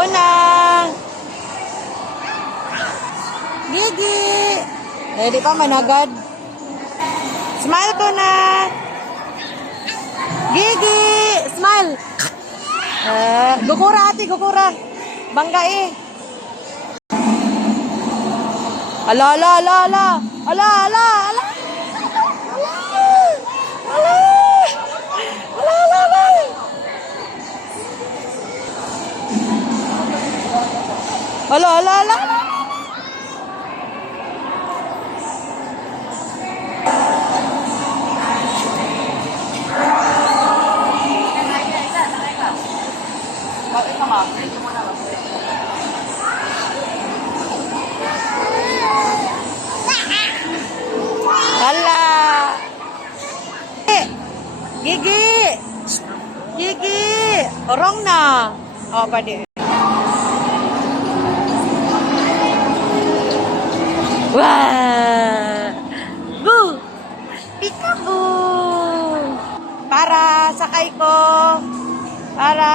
Go na! Gigi! Ready pa managad? Smile ko na! Gigi! Smile! Gukura ate, gukura! Bangga eh! Ala, ala, ala, ala! Ala, ala, ala! Ala! Ala, ala, ala! Ala, ala, ala! Hala! Gigi! Gigi! Orong na! O, pwede. Wow! Boo! Peekaboo! Para, sakay ko! Para!